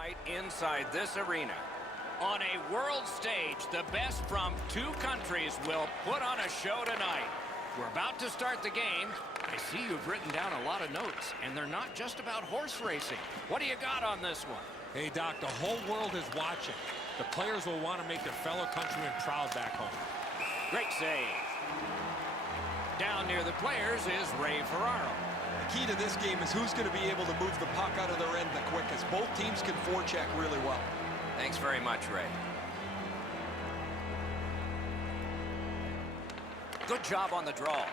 tonight inside this arena. On a world stage, the best from two countries will put on a show tonight. We're about to start the game. I see you've written down a lot of notes, and they're not just about horse racing. What do you got on this one? Hey, Doc, the whole world is watching. The players will want to make their fellow countrymen proud back home. Great save. Down near the players is Ray Ferraro. The key to this game is who's going to be able to move the puck out of their end the quickest. Both teams can forecheck really well. Thanks very much, Ray. Good job on the draw.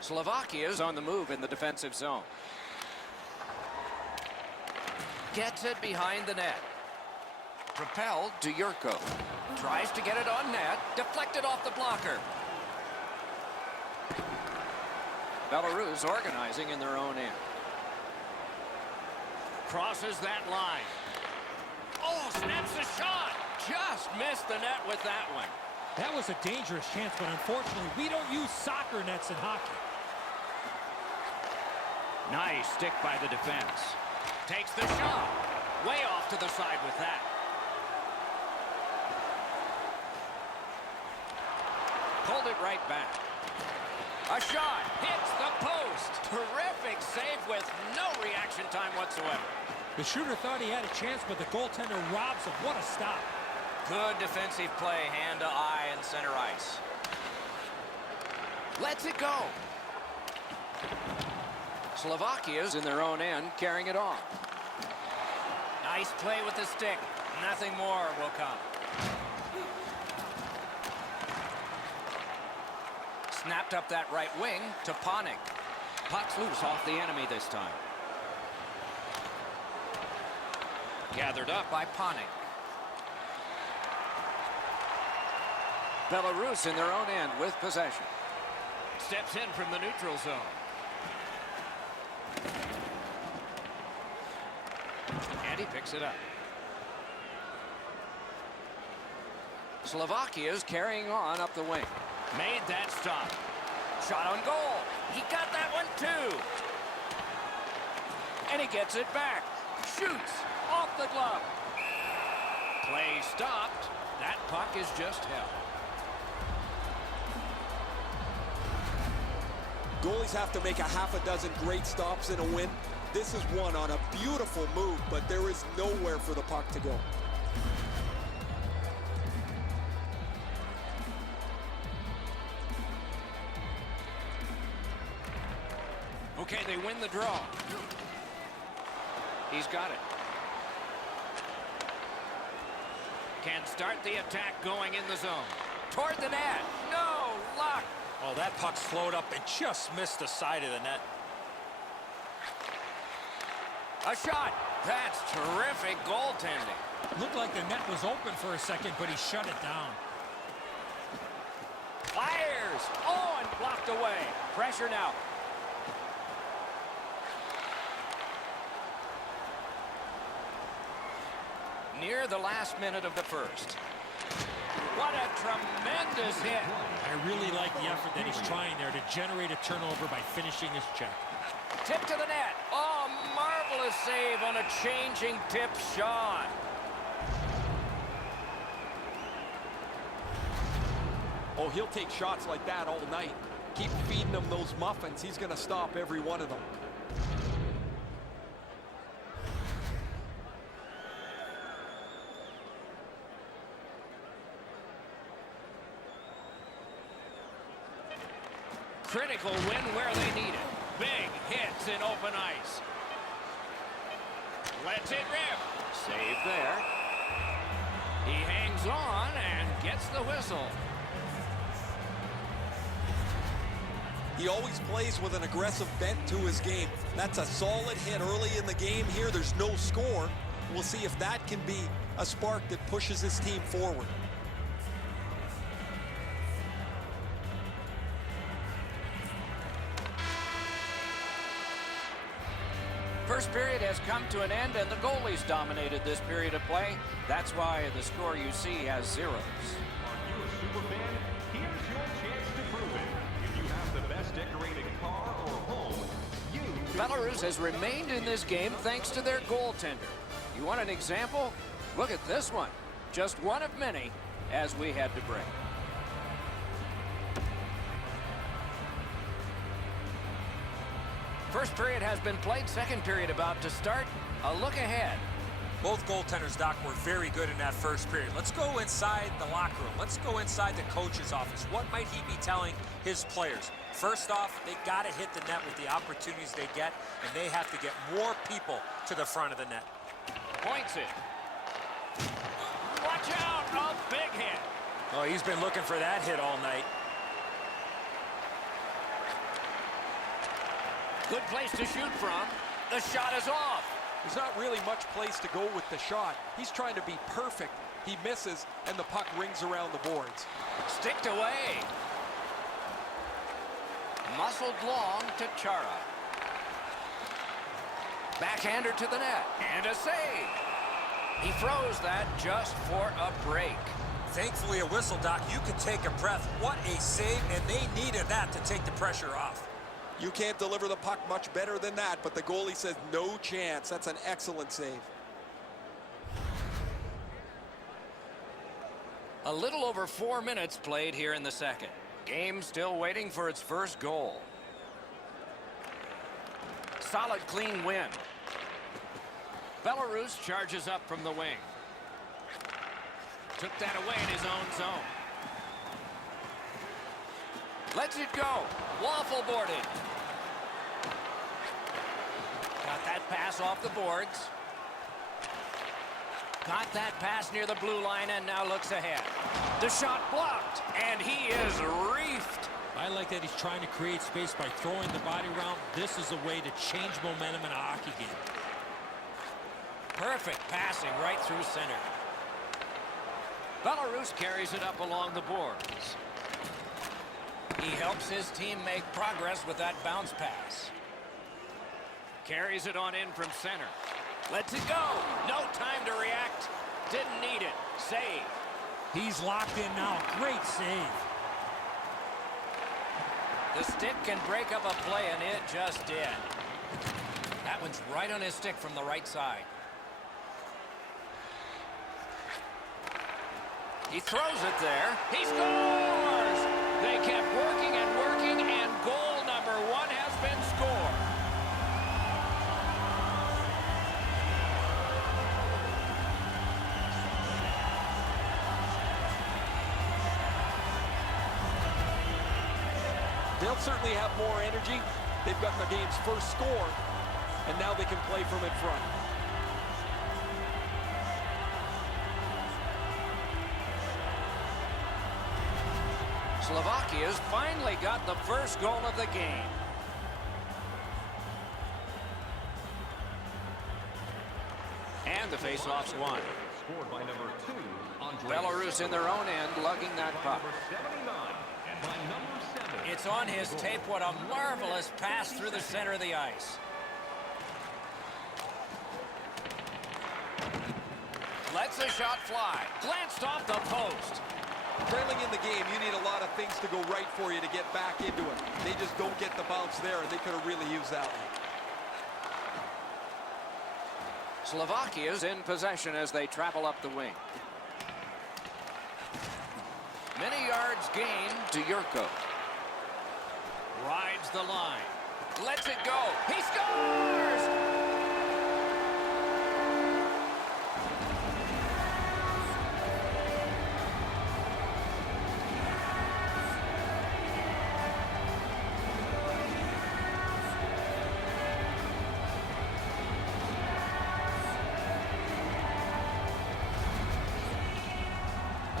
Slovakia's on the move in the defensive zone. Gets it behind the net. Propelled to Yurko. Tries to get it on net. Deflected off the blocker. Belarus organizing in their own end. Crosses that line. Oh, snaps the shot. Just missed the net with that one. That was a dangerous chance, but unfortunately, we don't use soccer nets in hockey. Nice stick by the defense. Takes the shot. Way off to the side with that. Pulled it right back. A shot. Hits the post. Terrific save with no reaction time whatsoever. The shooter thought he had a chance, but the goaltender robs him. What a stop. Good defensive play, hand to eye and center ice. Lets it go. Slovakia's in their own end, carrying it on. Nice play with the stick. Nothing more will come. Snapped up that right wing to Panik. Puck's loose off the enemy this time. Gathered up by Panik. Belarus in their own end with possession. Steps in from the neutral zone. And he picks it up. Slovakia's carrying on up the wing. Made that stop. Shot on goal. He got that one too. And he gets it back. Shoots off the glove. Play stopped. That puck is just held. Goalies have to make a half a dozen great stops in a win. This is one on a beautiful move, but there is nowhere for the puck to go. Okay, they win the draw. He's got it. Can start the attack going in the zone. Toward the net. No luck. Oh, that puck slowed up and just missed the side of the net. A shot. That's terrific goaltending. Looked like the net was open for a second, but he shut it down. Fires. Oh, and blocked away. Pressure now. Near the last minute of the first. What a tremendous hit. I really like the effort that he's trying there to generate a turnover by finishing his check. Tip to the net. Oh, marvelous save on a changing tip shot. Oh, he'll take shots like that all night. Keep feeding him those muffins. He's going to stop every one of them. Critical win where they need it. Big hits in open ice. Lets it rip. Save there. He hangs on and gets the whistle. He always plays with an aggressive bent to his game. That's a solid hit early in the game here. There's no score. We'll see if that can be a spark that pushes his team forward. First period has come to an end, and the goalies dominated this period of play. That's why the score you see has zeros. Are you a superfan? Here's your chance to prove it. If you have the best decorated car or home, you... Belarus has remained in this game thanks to their goaltender. You want an example? Look at this one. Just one of many as we head to break. First period has been played. Second period about to start. A look ahead. Both goaltenders, Doc, were very good in that first period. Let's go inside the locker room. Let's go inside the coach's office. What might he be telling his players? First off, they got to hit the net with the opportunities they get, and they have to get more people to the front of the net. Points it. Watch out! A big hit. Oh, he's been looking for that hit all night. Good place to shoot from. The shot is off. There's not really much place to go with the shot. He's trying to be perfect. He misses, and the puck rings around the boards. Sticked away. Muscled long to Chara. Backhander to the net. And a save. He throws that just for a break. Thankfully, a whistle, Doc. You could take a breath. What a save, and they needed that to take the pressure off. You can't deliver the puck much better than that, but the goalie says no chance. That's an excellent save. A little over 4 minutes played here in the second. Game still waiting for its first goal. Solid, clean win. Belarus charges up from the wing. Took that away in his own zone. Lets it go. Waffle boarded. Got that pass off the boards. Got that pass near the blue line and now looks ahead. The shot blocked, and he is reefed. I like that he's trying to create space by throwing the body around. This is a way to change momentum in a hockey game. Perfect passing right through center. Belarus carries it up along the boards. He helps his team make progress with that bounce pass. Carries it on in from center. Lets it go. No time to react. Didn't need it. Save. He's locked in now. Great save. The stick can break up a play, and it just did. That one's right on his stick from the right side. He throws it there. He scores! They kept working and working, and goal number 1 has been scored. They'll certainly have more energy. They've gotten their game's first score, and now they can play from in front. Slovakia's finally got the first goal of the game. And the faceoff's won. Scored by number 2, Andre. Belarus in their own end lugging that puck. Number 79 and by number 7. It's on his tape. What a marvelous pass through the center of the ice. Lets the shot fly. Glanced off the post. Trailing in the game, you need a lot of things to go right for you to get back into it. They just don't get the bounce there, and they could have really used that one. Slovakia's in possession as they travel up the wing. Many yards gained to Yurko. Rides the line. Lets it go. He scores!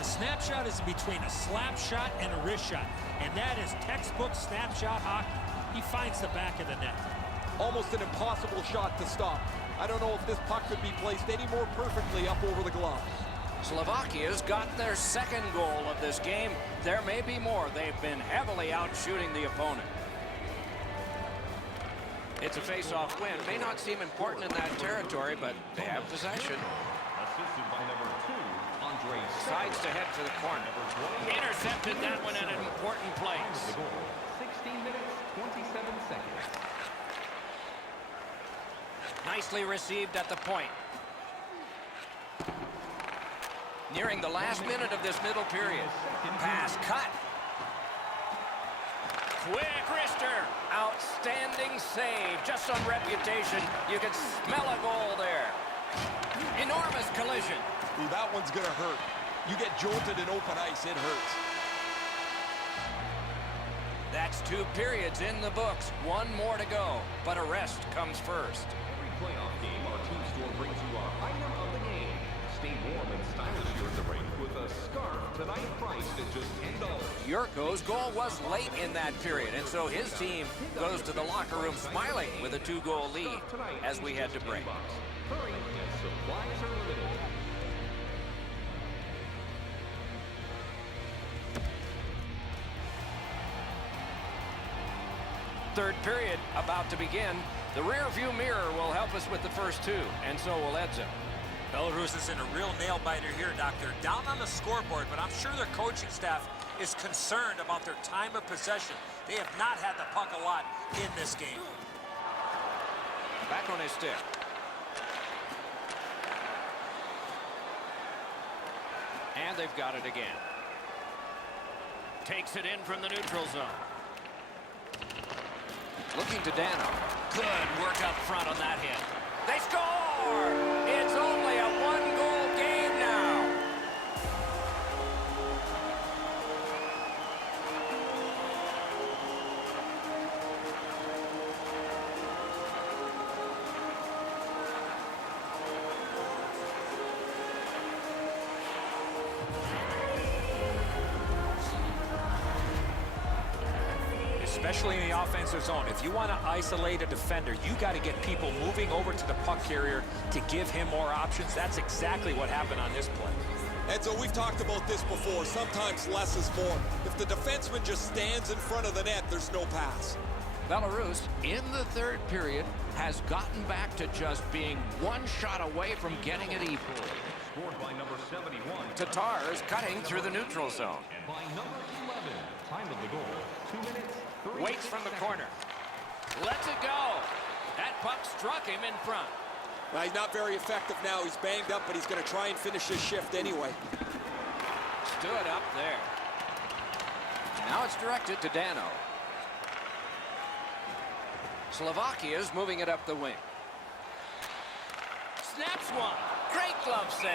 Snapshot is between a slap shot and a wrist shot, and that is textbook snapshot hockey. He finds the back of the net. Almost an impossible shot to stop. I don't know if this puck could be placed any more perfectly up over the glove. Slovakia's got their second goal of this game. There may be more. They've been heavily out shooting the opponent. It's a face-off win. May not seem important in that territory, but they have possession. Assisted by number 2, Andre. Sides to head for the corner. Intercepted that one at an important place. The goal, 16 minutes, 27 seconds. Nicely received at the point. Nearing the last minute of this middle period. Pass cut. Quick wrister. Outstanding save. Just on reputation, you can smell a goal there. Enormous collision. Ooh, that one's going to hurt. You get jolted in open ice, it hurts. That's 2 periods in the books. 1 more to go, but a rest comes first. Every playoff game, our team store brings you our item of the game. Stay warm and stylish here at the rink with a scarf tonight priced at just $10. Yurko's goal was late in that period, and so his team goes to the locker room smiling with a 2-goal lead as we head to break. Hurry, and supplies are limited. Third period about to begin. The rear view mirror will help us with the first 2, and so will Edzo. Belarus is in a real nail-biter here, Doc. They're down on the scoreboard, but I'm sure their coaching staff is concerned about their time of possession. They have not had the puck a lot in this game. Back on his stick. And they've got it again. Takes it in from the neutral zone. Looking to Dano. Good work up front on that hit. They score! It's only a 1-goal game now. Especially in the offensive zone. If you want to isolate a defender, you got to get people moving over to the puck carrier to give him more options. That's exactly what happened on this play. And so we've talked about this before. Sometimes less is more. If the defenseman just stands in front of the net, there's no pass. Belarus, in the third period, has gotten back to just being 1 shot away from getting it even. Scored by number 71. Tatars cutting through the neutral zone. And by number 11. Time of the goal, 2 minutes. Waits from the corner. Lets it go. That puck struck him in front. Well, he's not very effective now. He's banged up, but he's going to try and finish his shift anyway. Stood up there. Now it's directed to Dano. Slovakia's moving it up the wing. Snaps one. Great glove save.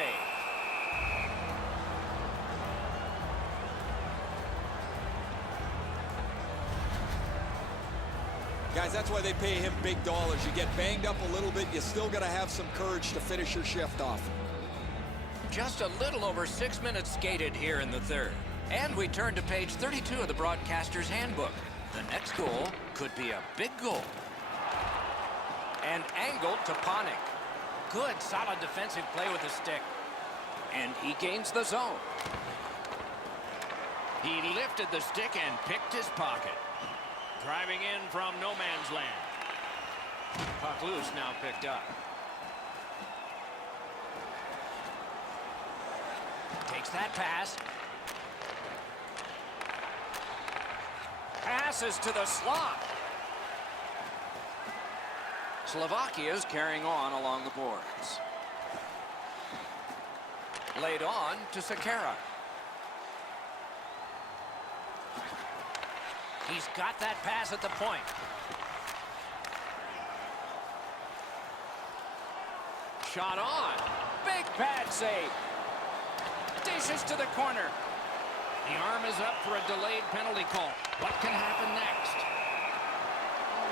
Guys, that's why they pay him big dollars. You get banged up a little bit, you still got to have some courage to finish your shift off. Just a little over 6 minutes skated here in the third. And we turn to page 32 of the broadcaster's handbook. The next goal could be a big goal. And angled to Panik. Good, solid defensive play with the stick. And he gains the zone. He lifted the stick and picked his pocket. Driving in from no man's land. Puck loose, now picked up. Takes that pass. Passes to the slot. Slovakia's carrying on along the boards. Laid on to Sekera. He's got that pass at the point. Shot on. Big pad save. Dishes to the corner. The arm is up for a delayed penalty call. What can happen next?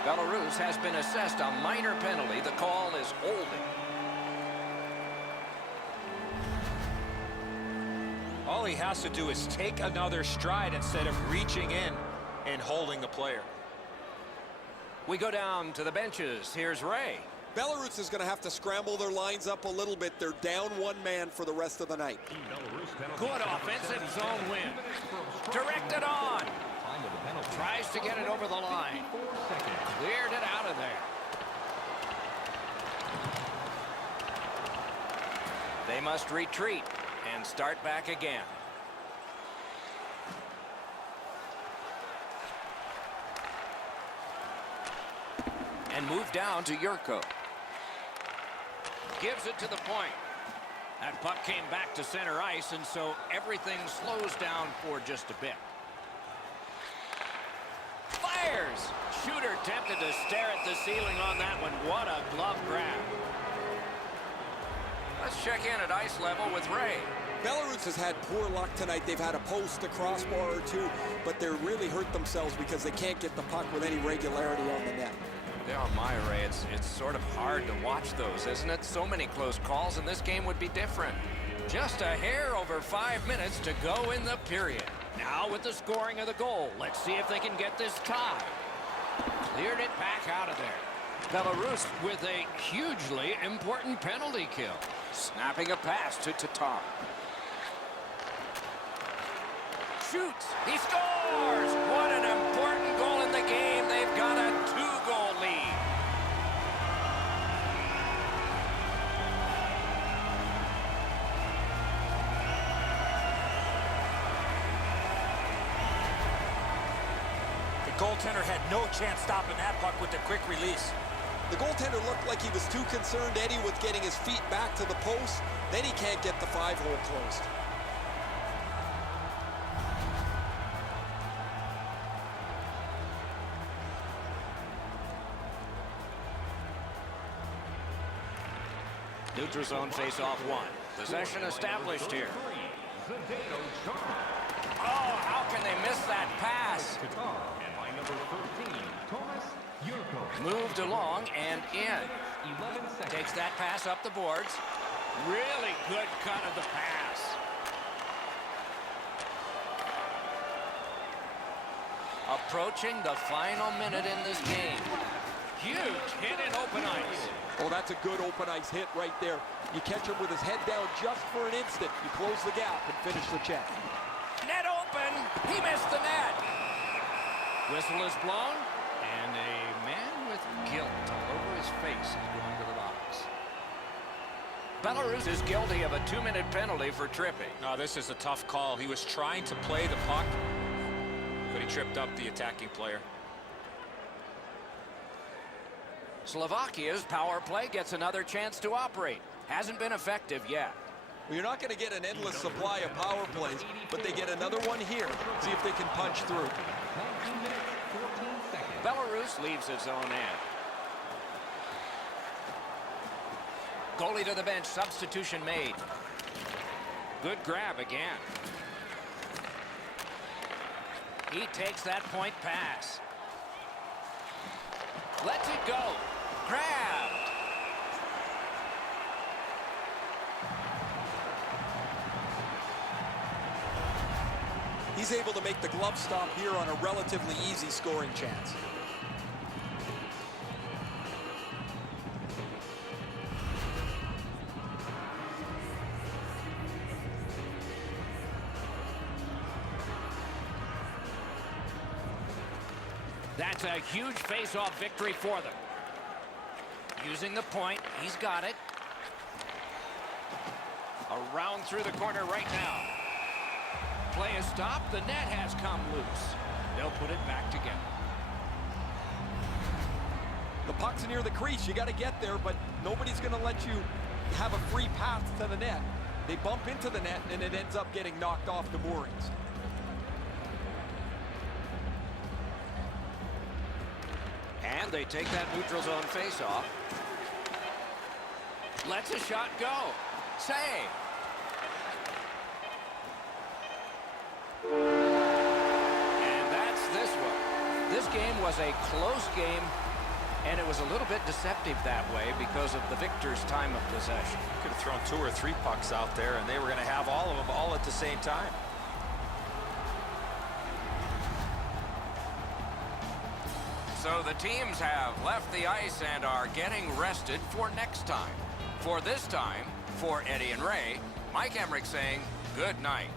Belarus has been assessed a minor penalty. The call is holding. All he has to do is take another stride instead of reaching in and holding the player. We go down to the benches. Here's Ray. Belarus is going to have to scramble their lines up a little bit. They're down 1 man for the rest of the night. Good offensive zone win. Directed on. Tries to get it over the line. Cleared it out of there. They must retreat and start back again. And move down to Yurko. Gives it to the point. That puck came back to center ice, and so everything slows down for just a bit. Fires! Shooter tempted to stare at the ceiling on that one. What a glove grab. Let's check in at ice level with Ray. Belarus has had poor luck tonight. They've had a post, a crossbar or two, but they're really hurt themselves because they can't get the puck with any regularity on the net. Yeah, my Ray, it's sort of hard to watch those, isn't it? So many close calls, and this game would be different. Just a hair over 5 minutes to go in the period. Now with the scoring of the goal, let's see if they can get this tie. Cleared it back out of there. Belarus with a hugely important penalty kill. Snapping a pass to Tatar. Shoots. He scores! What an important goal in the game. They've got a 2-goal lead. The goaltender had no chance stopping that puck with the quick release. The goaltender looked like he was too concerned, Eddie, with getting his feet back to the post. Then he can't get the 5-hole closed. Neutral zone face-off 1. Possession established here. Oh, how can they miss that pass? And by number 13, Thomas Yurko. Moved along and in. 11 seconds. Takes that pass up the boards. Really good cut of the pass. Approaching the final minute in this game. Huge hit in open ice. Oh, that's a good open ice hit right there. You catch him with his head down just for an instant. You close the gap and finish the check. Net open. He missed the net. Whistle is blown, and a man with guilt all over his face is going to the box. Belarus is guilty of a 2-minute penalty for tripping. No, this is a tough call. He was trying to play the puck, but he tripped up the attacking player. Slovakia's power play gets another chance to operate. Hasn't been effective yet. Well, you're not going to get an endless supply of power plays, but they get another one here. See if they can punch through. 19 minutes, 14 seconds. Belarus leaves its own end. Goalie to the bench, substitution made. Good grab again. He takes that point pass. Lets it go. Grabbed. He's able to make the glove stop here on a relatively easy scoring chance. That's a huge face-off victory for them. Using the point, he's got it. Around through the corner right now. Play is stopped. The net has come loose. They'll put it back together. The puck's near the crease. You got to get there, but nobody's going to let you have a free path to the net. They bump into the net, and it ends up getting knocked off the moorings. And they take that neutral zone face-off. Lets a shot go. Save. And that's this one. This game was a close game, and it was a little bit deceptive that way because of the victor's time of possession. Could have thrown 2 or 3 pucks out there, and they were going to have all of them all at the same time. So the teams have left the ice and are getting rested for next time. For this time, for Eddie and Ray, Mike Emmerich saying good night.